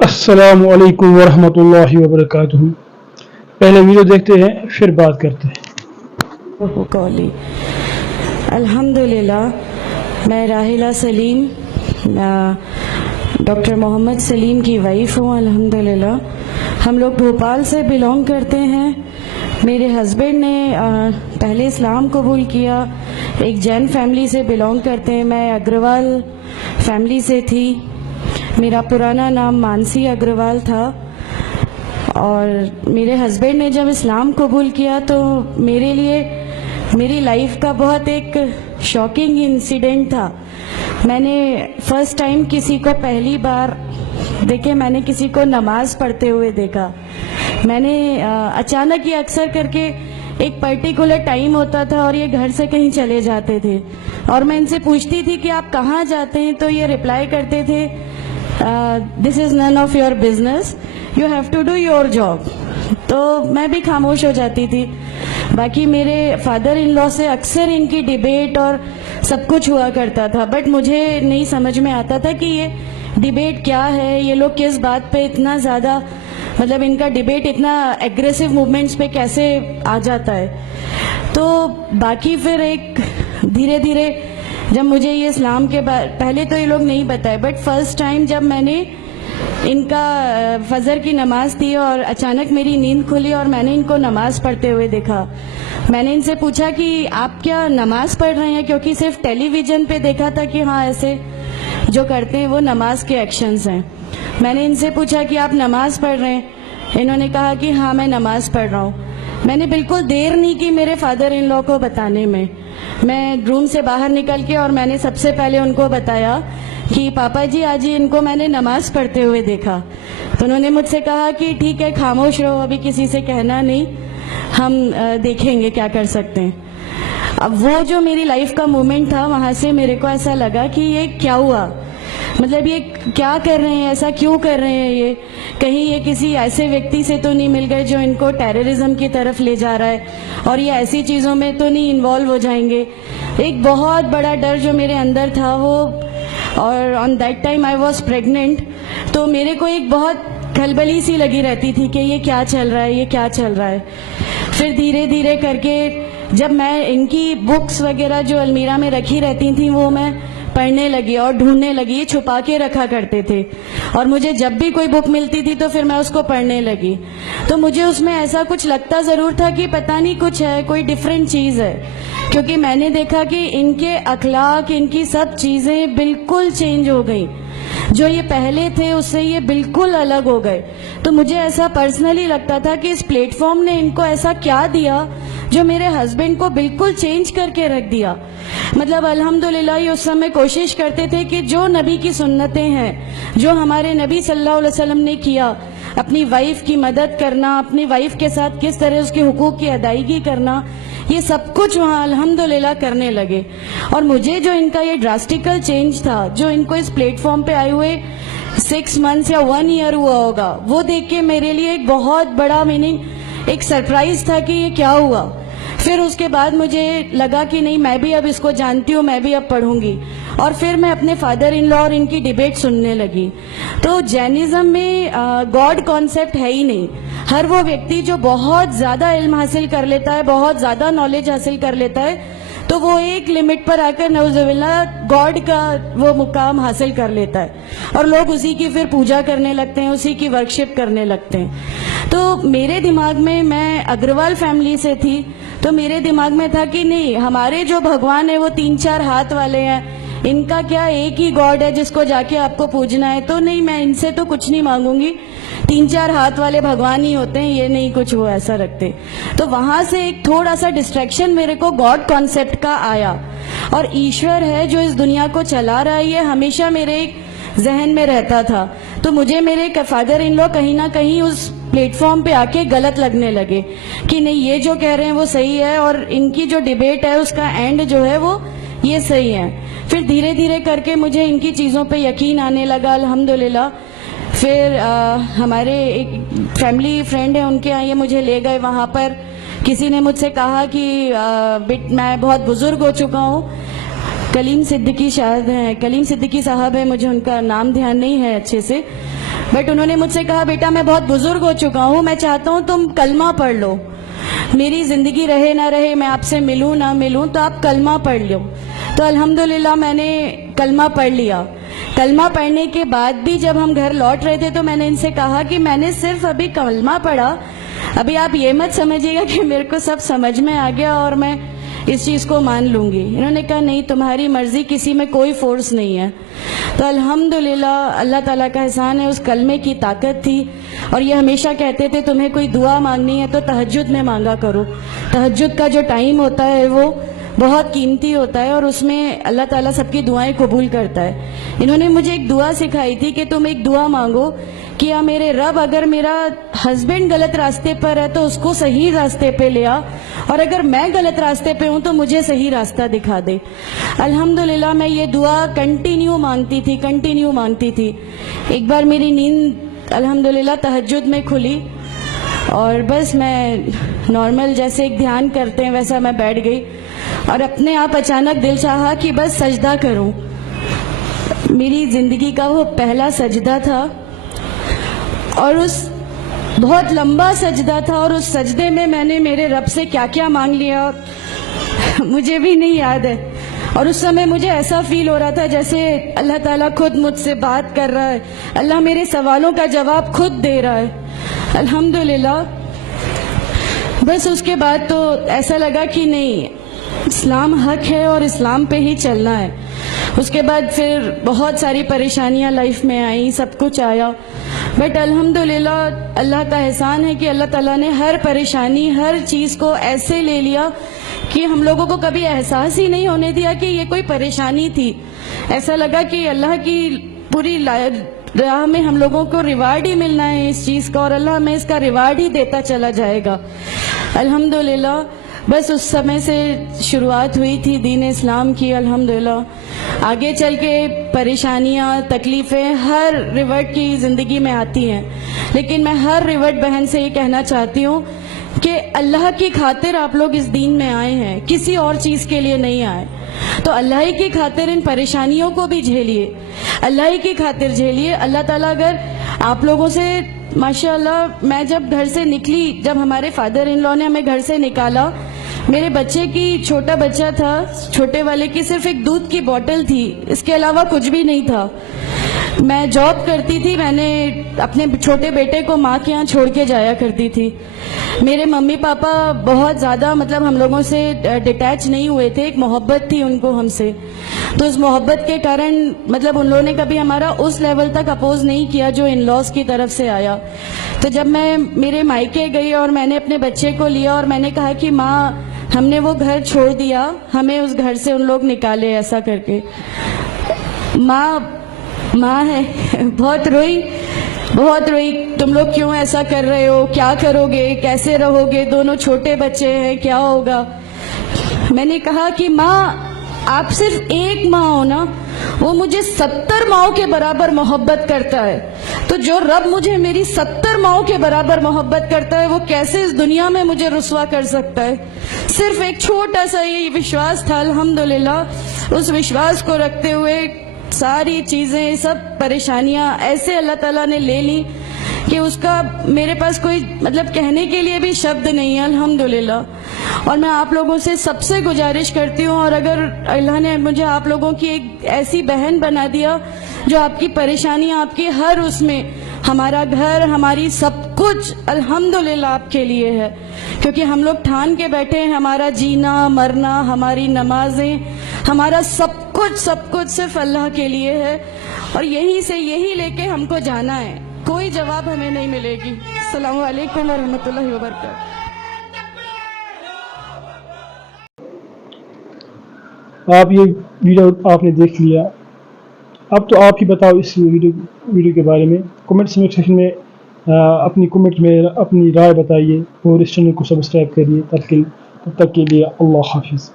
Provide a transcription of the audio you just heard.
السلام علیکم ورحمۃ اللہ وبرکاتہ. پہلے ویڈیو دیکھتے ہیں پھر بات کرتے ہیں. قولی الحمدللہ. میں راحلہ سلیم ڈاکٹر محمد سلیم کی وائف ہوں. الحمدللہ ہم لوگ بھوپال سے بلونگ کرتے ہیں. میرے ہسبینڈ نے پہلے اسلام قبول کیا. ایک جین فیملی سے بلونگ کرتے ہیں. میں اگروال فیملی سے تھی. میرا پرانا نام مانسی اگروال تھا. اور میرے ہسبینڈ نے جب اسلام قبول کیا تو میرے لیے میری لائف کا بہت ایک شاکنگ انسیڈنٹ تھا. میں نے فرسٹ ٹائم کسی کو پہلی بار دیکھے میں نے کسی کو نماز پڑھتے ہوئے دیکھا. میں نے اچانک یہ اکثر کر کے ایک پرٹیکولر ٹائم ہوتا تھا اور یہ گھر سے کہیں چلے جاتے تھے اور میں ان سے پوچھتی تھی کہ آپ کہاں جاتے ہیں تو یہ رپلائی کرتے تھے this is none of your business, you have to do your job. تو میں بھی خاموش ہو جاتی تھی. باقی میرے فادر ان لا سے اکثر ان کی ڈیبیٹ اور سب کچھ ہوا کرتا تھا, بٹ مجھے نہیں سمجھ میں آتا تھا کہ یہ ڈیبیٹ کیا ہے, یہ لوگ کس بات پہ اتنا زیادہ مطلب ان کا ڈیبیٹ اتنا ایگریسو موومنٹس پہ کیسے آ جاتا ہے. تو باقی پھر ایک دھیرے دھیرے جب مجھے یہ اسلام کے پہلے تو یہ لوگ نہیں بتائے, بٹ فرسٹ ٹائم جب میں نے ان کا فجر کی نماز تھی اور اچانک میری نیند کھلی اور میں نے ان کو نماز پڑھتے ہوئے دیکھا. میں نے ان سے پوچھا کہ آپ کیا نماز پڑھ رہے ہیں, کیونکہ صرف ٹیلی ویژن پہ دیکھا تھا کہ ہاں ایسے جو کرتے ہیں وہ نماز کے ایکشنز ہیں. میں نے ان سے پوچھا کہ آپ نماز پڑھ رہے ہیں. انہوں نے کہا کہ ہاں میں نماز پڑھ رہا ہوں. میں نے بالکل دیر نہیں کی میرے فادر ان لا کو بتانے میں. میں روم سے باہر نکل کے اور میں نے سب سے پہلے ان کو بتایا کہ پاپا جی آج ان کو میں نے نماز پڑھتے ہوئے دیکھا. تو انہوں نے مجھ سے کہا کہ ٹھیک ہے خاموش رہو, ابھی کسی سے کہنا نہیں, ہم دیکھیں گے کیا کر سکتے ہیں. اب وہ جو میری لائف کا مومنٹ تھا وہاں سے میرے کو ایسا لگا کہ یہ کیا ہوا, مطلب یہ کیا کر رہے ہیں, ایسا کیوں کر رہے ہیں, یہ کہیں یہ کسی ایسے ویکتی سے تو نہیں مل گئے جو ان کو ٹیررزم کی طرف لے جا رہا ہے اور یہ ایسی چیزوں میں تو نہیں انوالو ہو جائیں گے. ایک بہت بڑا ڈر جو میرے اندر تھا وہ, اور on that time I was pregnant, تو میرے کو ایک بہت کھلبلی سی لگی رہتی تھی کہ یہ کیا چل رہا ہے, یہ کیا چل رہا ہے. پھر دھیرے دھیرے کر کے جب میں ان کی بکس وغیرہ جو المیرا میں رکھی رہتی تھیں وہ میں پڑھنے لگی اور ڈھونڈنے لگی. یہ چھپا کے رکھا کرتے تھے اور مجھے جب بھی کوئی بک ملتی تھی تو پھر میں اس کو پڑھنے لگی. تو مجھے اس میں ایسا کچھ لگتا ضرور تھا کہ پتہ نہیں کچھ ہے, کوئی ڈیفرنٹ چیز ہے, کیونکہ میں نے دیکھا کہ ان کے اخلاق, ان کی سب چیزیں بالکل چینج ہو گئیں. جو یہ پہلے تھے اس سے یہ بالکل الگ ہو گئے. تو مجھے ایسا پرسنلی لگتا تھا کہ اس پلیٹ فارم نے ان کو ایسا کیا دیا جو میرے ہسبینڈ کو بالکل چینج کر کے رکھ دیا. مطلب الحمدللہ یہ اس سمے کوشش کرتے تھے کہ جو نبی کی سنتیں ہیں, جو ہمارے نبی صلی اللہ علیہ وسلم نے کیا, اپنی وائف کی مدد کرنا, اپنی وائف کے ساتھ کس طرح اس کے حقوق کی ادائیگی کرنا, یہ سب کچھ وہاں الحمدللہ کرنے لگے. اور مجھے جو ان کا یہ ڈراسٹیکل چینج تھا, جو ان کو اس پلیٹ فارم پہ آئے ہوئے 6 months یا 1 year ہوا ہوگا, وہ دیکھ کے میرے لیے ایک بہت بڑا ایک سرپرائز تھا کہ یہ کیا ہوا. پھر اس کے بعد مجھے لگا کہ نہیں, میں بھی اب اس کو جانتی ہوں, میں بھی اب پڑھوں گی. اور پھر میں اپنے فادر ان لا اور ان کی ڈیبیٹ سننے لگی. تو جینزم میں گاڈ کانسیپٹ ہے ہی نہیں. ہر وہ ویکتی جو بہت زیادہ علم حاصل کر لیتا ہے, بہت زیادہ نالج حاصل کر لیتا ہے, تو وہ ایک لمٹ پر آ کر نعوذ باللہ گاڈ کا وہ مقام حاصل کر لیتا ہے اور لوگ اسی کی پھر پوجا کرنے لگتے ہیں, اسی کی ورکشپ کرنے لگتے ہیں. تو میرے دماغ میں اگروال فیملی سے تھی, تو میرے دماغ میں تھا کہ نہیں, ہمارے جو بھگوان ہیں وہ 3-4 ہاتھ والے ہیں, ان کا کیا ایک ہی گاڈ ہے جس کو جا کے آپ کو پوجنا ہے. تو نہیں, میں ان سے تو کچھ نہیں مانگوں گی, 3-4 ہاتھ والے بھگوان ہی ہوتے ہیں, یہ نہیں کچھ وہ ایسا رکھتے. تو وہاں سے ایک تھوڑا سا ڈسٹریکشن میرے کو گاڈ کانسیپٹ کا آیا, اور ایشور ہے جو اس دنیا کو چلا رہا ہے, یہ ہمیشہ میرے ایک ذہن میں رہتا تھا. تو مجھے میرے فادر ان لا کہیں نہ کہیں اس پلیٹ فارم پہ آ کے غلط لگنے لگے کہ نہیں, یہ جو کہہ رہے ہیں وہ صحیح ہے اور ان کی جو ڈیبیٹ ہے اس کا اینڈ جو ہے وہ یہ صحیح ہے. پھر دھیرے دھیرے کر کے مجھے ان کی چیزوں پہ یقین آنے لگا الحمدللہ. پھر ہمارے ایک فیملی فرینڈ ہیں, ان کے یہاں یہ مجھے لے گئے. وہاں پر کسی نے مجھ سے کہا کہ میں بہت بزرگ ہو چکا ہوں, کلیم صدیقی صاحب ہیں, مجھے ان کا نام دھیان نہیں ہے اچھے سے, بٹ انہوں نے مجھ سے کہا بیٹا میں بہت بزرگ ہو چکا ہوں, میں چاہتا ہوں تم کلمہ پڑھ لو, میری زندگی رہے نہ رہے, میں آپ سے ملوں نہ ملوں, تو آپ کلمہ پڑھ لو. تو الحمدللہ میں نے کلمہ پڑھ لیا. کلمہ پڑھنے کے بعد بھی جب ہم گھر لوٹ رہے تھے تو میں نے ان سے کہا کہ میں نے صرف ابھی کلمہ پڑھا, ابھی آپ یہ مت سمجھیے گا کہ میرے کو سب سمجھ میں آ گیا اور میں اس چیز کو مان لوں گی. انہوں نے کہا نہیں, تمہاری مرضی, کسی میں کوئی فورس نہیں ہے. تو الحمدللہ اللہ تعالیٰ کا احسان ہے, اس کلمے کی طاقت تھی. اور یہ ہمیشہ کہتے تھے تمہیں کوئی دعا مانگنی ہے تو تہجد میں مانگا کرو, تہجد کا جو ٹائم ہوتا ہے وہ بہت قیمتی ہوتا ہے اور اس میں اللہ تعالیٰ سب کی دعائیں قبول کرتا ہے. انہوں نے مجھے ایک دعا سکھائی تھی کہ تم ایک دعا مانگو کہ یا میرے رب اگر میرا ہسبینڈ غلط راستے پر ہے تو اس کو صحیح راستے پہ لے آ, اور اگر میں غلط راستے پہ ہوں تو مجھے صحیح راستہ دکھا دے. الحمدللہ میں یہ دعا کنٹینیو مانگتی تھی. ایک بار میری نیند الحمدللہ تہجد میں کھلی اور بس میں نارمل جیسے ایک دھیان کرتے ہیں ویسا میں بیٹھ گئی اور اپنے آپ اچانک دل چاہا کہ بس سجدہ کروں. میری زندگی کا وہ پہلا سجدہ تھا اور اس بہت لمبا سجدہ تھا, اور اس سجدے میں نے میرے رب سے کیا کیا مانگ لیا مجھے بھی نہیں یاد ہے. اور اس سمے مجھے ایسا فیل ہو رہا تھا جیسے اللہ تعالیٰ خود مجھ سے بات کر رہا ہے, اللہ میرے سوالوں کا جواب خود دے رہا ہے. الحمدللہ بس اس کے بعد تو ایسا لگا کہ نہیں, اسلام حق ہے اور اسلام پہ ہی چلنا ہے. اس کے بعد پھر بہت ساری پریشانیاں لائف میں آئیں, سب کچھ آیا, بٹ الحمدللہ اللہ کا احسان ہے کہ اللہ تعالیٰ نے ہر پریشانی, ہر چیز کو ایسے لے لیا کہ ہم لوگوں کو کبھی احساس ہی نہیں ہونے دیا کہ یہ کوئی پریشانی تھی. ایسا لگا کہ اللہ کی پوری راہ میں ہم لوگوں کو ریوارڈ ہی ملنا ہے اس چیز کا, اور اللہ ہمیں اس کا ریوارڈ ہی دیتا چلا جائے گا. الحمدللہ بس اس سمے سے شروعات ہوئی تھی دین اسلام کی. الحمدللہ آگے چل کے پریشانیاں, تکلیفیں ہر ریورٹ کی زندگی میں آتی ہیں, لیکن میں ہر ریورٹ بہن سے یہ کہنا چاہتی ہوں کہ اللہ کی خاطر آپ لوگ اس دین میں آئے ہیں, کسی اور چیز کے لیے نہیں آئے. تو اللہ ہی کی خاطر ان پریشانیوں کو بھی جھیلیے, اللہ ہی کی خاطر جھیلیے. اللہ تعالیٰ اگر آپ لوگوں سے ماشاءاللہ, میں جب گھر سے نکلی, جب ہمارے فادر ان لا نے ہمیں گھر سے نکالا, میرے بچے کی, چھوٹا بچہ تھا, چھوٹے والے کی صرف ایک دودھ کی بوتل تھی, اس کے علاوہ کچھ بھی نہیں تھا. میں جاب کرتی تھی, میں نے اپنے چھوٹے بیٹے کو ماں کے یہاں چھوڑ کے جایا کرتی تھی. میرے ممی پاپا بہت زیادہ مطلب ہم لوگوں سے ڈیٹیچ نہیں ہوئے تھے, ایک محبت تھی ان کو ہم سے, تو اس محبت کے کارن مطلب ان لوگوں نے کبھی ہمارا اس لیول تک اپوز نہیں کیا جو ان لاز کی طرف سے آیا. تو جب میں میرے مائکے گئی اور میں نے اپنے بچے کو لیا اور میں نے کہا کہ ماں ہم نے وہ گھر چھوڑ دیا, ہمیں اس گھر سے ان لوگ نکالے, ایسا کر کے ماں ہے, بہت روئی, تم لوگ کیوں ایسا کر رہے ہو, کیا کرو گے, کیسے رہو گے, دونوں چھوٹے بچے ہیں, کیا ہوگا. میں نے کہا کہ ماں آپ صرف ایک ماں ہو نا, وہ مجھے 70 ماؤں کے برابر محبت کرتا ہے, تو جو رب مجھے میری 70 ماؤں کے برابر محبت کرتا ہے وہ کیسے اس دنیا میں مجھے رسوا کر سکتا ہے. صرف ایک چھوٹا سا یہ وشواس تھا. الحمدللہ اس وشواس کو رکھتے ہوئے ساری چیزیں, سب پریشانیاں ایسے اللہ تعالیٰ نے لے لی کہ اس کا میرے پاس کوئی مطلب کہنے کے لیے بھی شبد نہیں ہے. الحمدللہ. اور میں آپ لوگوں سے سب سے گزارش کرتی ہوں, اور اگر اللہ نے مجھے آپ لوگوں کی ایک ایسی بہن بنا دیا جو آپ کی پریشانیاں, آپ کی ہر اس میں, ہمارا گھر, ہماری سب کچھ الحمدللہ آپ کے لیے ہے, کیونکہ ہم لوگ ٹھان کے بیٹھے ہیں ہمارا جینا مرنا, ہماری نمازیں, ہمارا سب کچھ صرف اللہ کے لیے ہے, اور یہی لے کے ہم کو جانا ہے, کوئی جواب ہمیں نہیں ملے گی. السلام علیکم ورحمۃ اللہ وبرکاتہ. آپ یہ ویڈیو آپ نے دیکھ لیا, اب تو آپ ہی بتاؤ اس ویڈیو کے بارے میں. کمنٹ سیکشن میں اپنی کمنٹ میں اپنی رائے بتائیے, اور اس چینل کو سبسکرائب کریے. تب تک کے لیے اللہ حافظ.